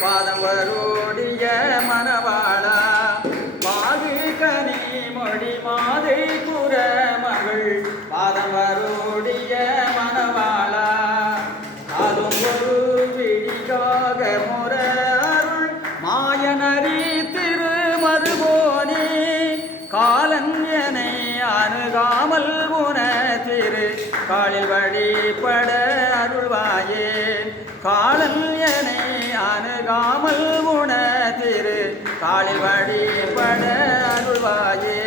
பாதம் வரோடிய மணவாளா மாது கனி மொழி மாதை குற மகள் பாதம் வரோடிய மணவாளா அதும் ஒரு விழியாக முற அருள் மாயனரி திருமருகோனே காலன் எனை அணுகாமல் உன திரு காலில் வழிபட அருள்வாயே காலன் எனை அணுகாமல் உன திரு காலில் வழிபட அருள்வாயே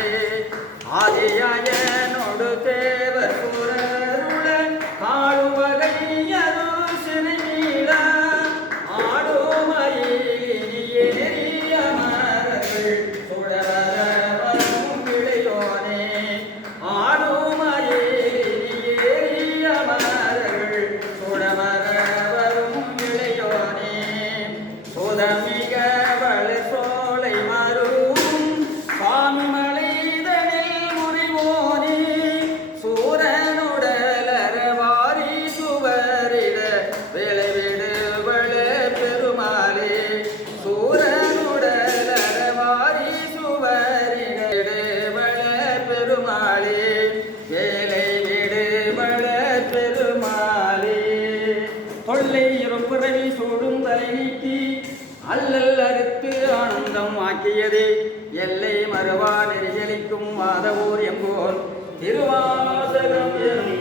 ஆதியாயனோடு தேவர் புறருடன் காடும் வகை அருள் சிறுநீள ஆடுமயிலினி ஏறிய மரங்கள் சுடவரும் இளையோனே ஆடுமயிலினி ஏறிய மரங்கள் சுடவரும் இளையோனே சுதமிக வள சோலை மருவும் சாமி மலைதனில் முறிவோனே சூரனுடலரவாரி சுவரிட விளைவிடுவள பெருமாளே சூரனுடலரவாரி சுவரிட விடுவள பெருமாளே வேலை விடுவள பெருமாளே தொல்லை இருப்புறவி சூடும் தலை நீக்கி அல்லல் அறுத்து ஆனந்தம் ஆக்கியதே எல்லை மறுவா நெறியலிக்கும் வாதவூர் எம்போல் திருவாசகம் எனும்